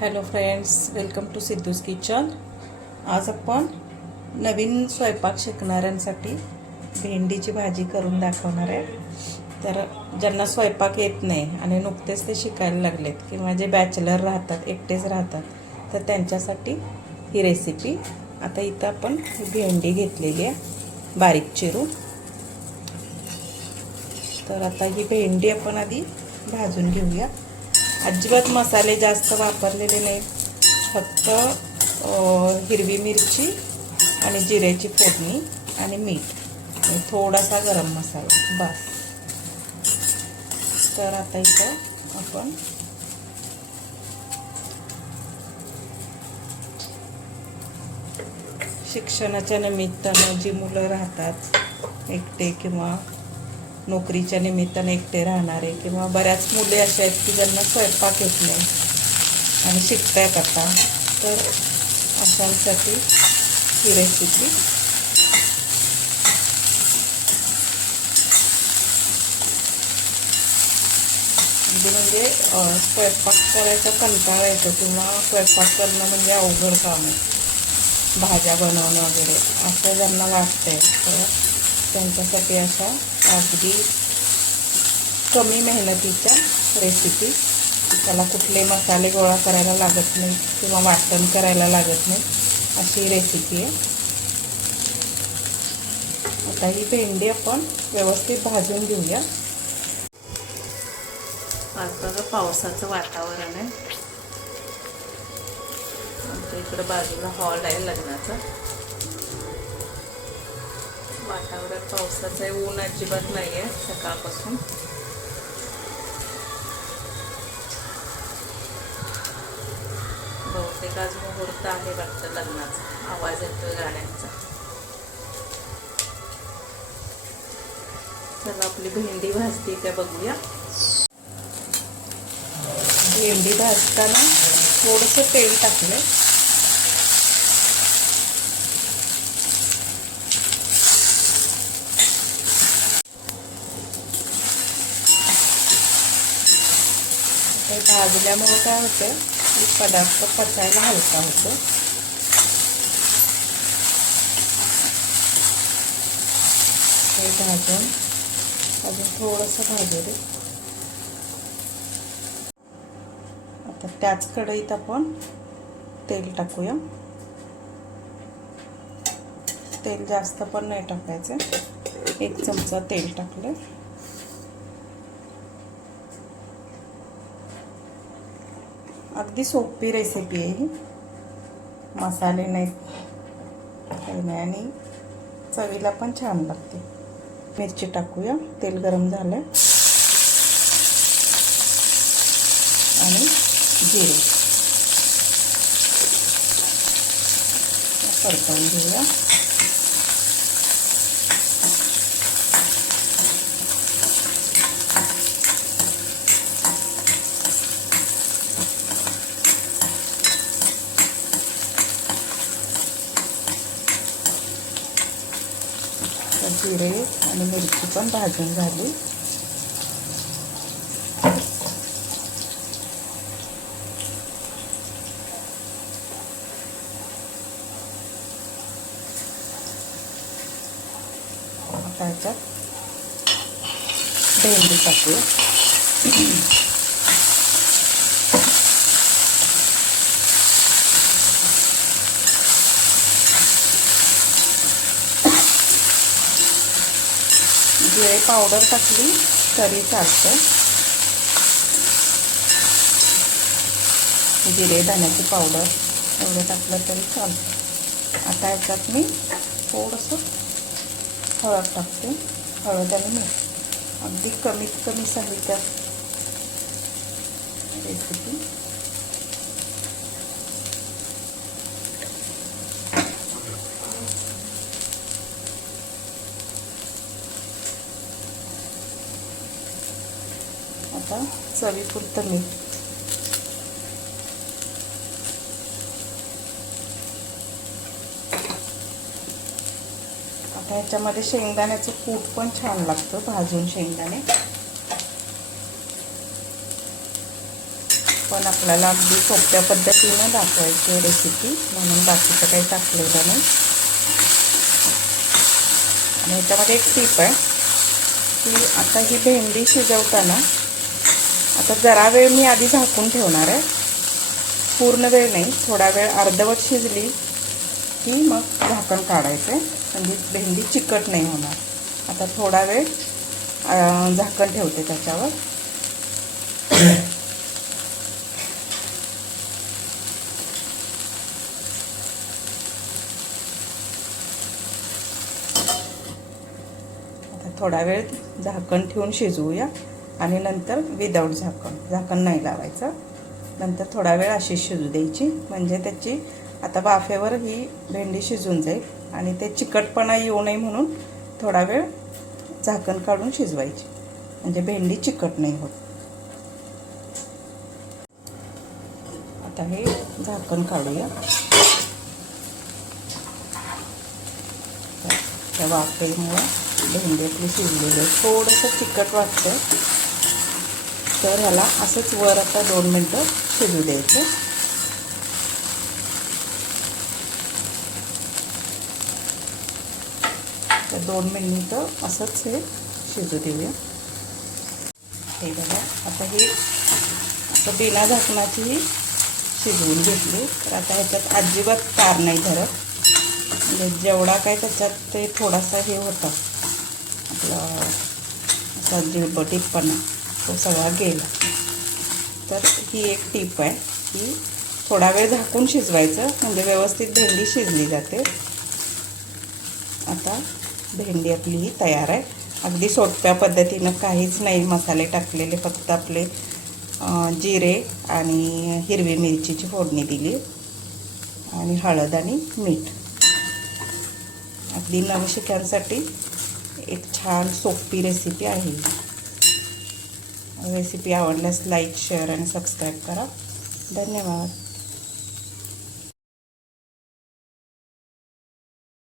Hello friends, welcome to Siddhu's kitchen. आज आपण नवीन स्वयंपाक शिकणाऱ्यांसाठी भेंडीची भाजी करून दाखवणार आहे. तर ज्यांना स्वयंपाक येत नाही आणि नुकतेच ते शिकायला लागलेत किंवा जे बॅचलर राहतात, एकटेच राहतात, तर त्यांच्यासाठी ही रेसिपी. आता इथं आपण भेंडी घेतलेली आहे बारीक चिरून. तर आता ही भेंडी आपण आधी भाजून घेऊया. अजिबात मसाले जास्त वापरलेले नाहीत, फक्त हिरवी मिरची आणि जिऱ्याची फोडणी आणि मीठ आणि थोडासा गरम मसाला बस. तर आता इथं आपण शिक्षणाच्या निमित्तानं जी मुलं राहतात एकटे किंवा नोकरीच्या निमित्ताने एकटे राहणारे किंवा बऱ्याच मुले अशा आहेत की ज्यांना स्वयंपाक येत नाही आणि शिकतायत आता, तर अशांसाठी ही रेसिपी. म्हणजे स्वयंपाक करायचा कंटाळा येतो किंवा स्वयंपाक करणं म्हणजे अवघड काम आहे, भाज्या बनवणं वगैरे असं ज्यांना वाटतंय, तर त्यांच्यासाठी अशा अगदी कमी मेहनतीच्या रेसिपी. त्याला कुठले मसाले गोळा करायला लागत नाही किंवा वाटण करायला लागत नाही, अशी रेसिपी आहे. आता ही भेंडी आपण व्यवस्थित भाजून घेऊया. आता पावसाचं वातावरण आहे, आमच्या इकडं बाजूला हॉल आहे लग्नाचा. वातावरण पावसाचं आहे, ऊन अजिबात नाही आहे सकाळपासून. बहुतेक आज मुहूर्त आहे वाटतं लग्नाचा, आवाज येतोय गाड्यांचा. चला आपली भेंडी भाजते का बघूया. भेंडी भाजताना थोडंसं तेल टाकलं. ते भाजल्यामुळं काय होतं की पदार्थ पचायला हलका होतो. ते भाजून अजून थोडंसं भाजू दे. आता त्याच कढईत आपण तेल टाकूया. तेल जास्त पण नाही टाकायचं, 1 चमचा तेल टाकलं. अगदी सोपी रेसिपी आहे ही, मसाले नाहीत काही नाही आणि चवीला पण छान लागते. मिरची टाकूया. तेल गरम झालं आणि जिरे परतवून घेऊया. जिरे आणि मिरची पण भाजून झाली. आता याच्यात भेंडी टाकूया. जिरे पावडर टाकली तरी चालतं, जिरे धण्याची पावडर एवढं टाकलं तरी चालतं. आता याच्यात मी थोडंसं हळद टाकते, हळद आणि मीठ. अगदी कमीत कमी साहित्यात रेसिपी. आता चवीपुरतं मीठ. आता ह्याच्यामध्ये शेंगदाण्याचं कूट पण छान लागतं, भाजून शेंगदाणे पण आपल्याला अगदी सोप्या पद्धतीनं दाखवायची रेसिपी, म्हणून बाकीचं काही टाकलेलं नाही. आणि ह्याच्यामध्ये एक टीप आहे की आता ही भेंडी शिजवताना आता जरा वेळ मी आधी झाकून ठेवणार आहे, पूर्ण वेळ नाही, थोडा वेळ अर्धवट शिजली की मग झाकण काढायचं आहे, म्हणजे भेंडी चिकट नाही होणार. आता थोडा वेळ झाकण ठेवते त्याच्यावर. आता थोडा वेळ झाकण ठेवून शिजवूया आणि नंतर विदाऊट झाकण नाही लावायचं. नंतर थोडा वेळ अशी शिजू द्यायची, म्हणजे त्याची आता वाफेवर ही भेंडी शिजून जाईल आणि ते चिकटपणा येऊ नये म्हणून थोडा वेळ झाकण काढून शिजवायची, म्हणजे भेंडी चिकट नाही होत. आता हे झाकण काढूया. त्या वाफेमुळे भेंडी आपली शिजलेली आहे. थोडंसं चिकट वाटतं, तर ह्याला असंच वर आता 2 मिनटं शिजू द्यायचं. तर 2 मिनिटं असंच हे शिजू देऊया. हे बघा, आता हे असं बिना झाकणाची शिजवून घेतली. तर आता ह्याच्यात अजिबात तार नाही धरत, म्हणजे जेवढा काय त्याच्यात ते थोडासा हे होता आपला असा जिळबटीतपणा तो सगळा गेला. तर ही एक टीप आहे की थोडा वेळ झाकून शिजवायचं, म्हणजे व्यवस्थित भेंडी शिजली जाते. आता भेंडी आपली ही तयार आहे. अगदी सोप्या पद्धतीनं, काहीच नाही मसाले टाकलेले, फक्त आपले जिरे आणि हिरवी मिरचीची फोडणी दिली आणि हळद आणि मीठ. अगदी नवशिक्यांसाठी एक छान सोपी रेसिपी आहे. रेसिपी आवडल्यास लाईक, शेअर आणि सबस्क्राईब करा. धन्यवाद.